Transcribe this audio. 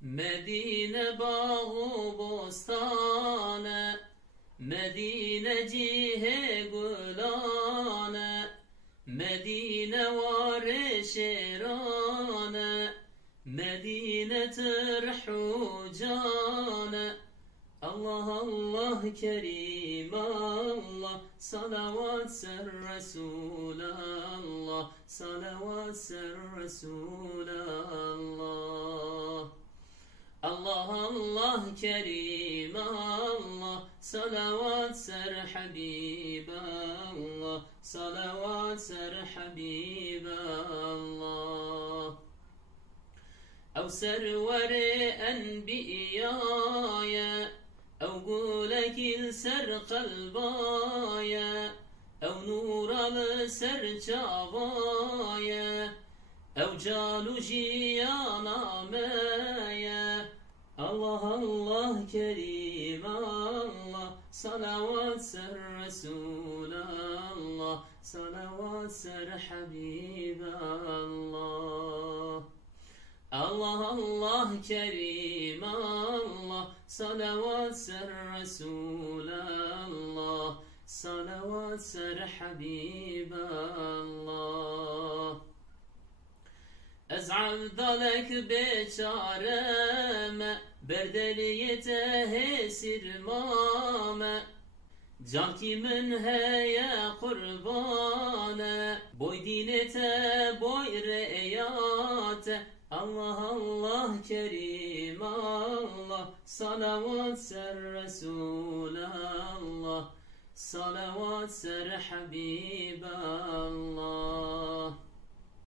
Medine bağı bostane, Medine cihe gülane, Medine var şerane, Medine terhu cane. Allah Allah Kerim Allah, salavat ser Resulallah, salavat ser Resulallah. Allah Allah Kerim Allah, salavat ser Habiballah, salavat ser Habiballah. أو سرور أنبيايا، أو قولك السر قلبايا، أو نور السر شعبايا، أو جالو جيانا مايا. الله الله كريم الله، صلوات سر رسول الله، صلوات سر حبيب الله. Allah Allah Kerim Allah, salavat ser Resulallah, salavat ser Habiballah. Ez avdalek beçareme, berdeliyete hesirmame. Can kimin heye kurbane, boy dinete boy reyate. Allah Allah Kerim Allah, salavat ser Resulallah, salavat ser Habiballah.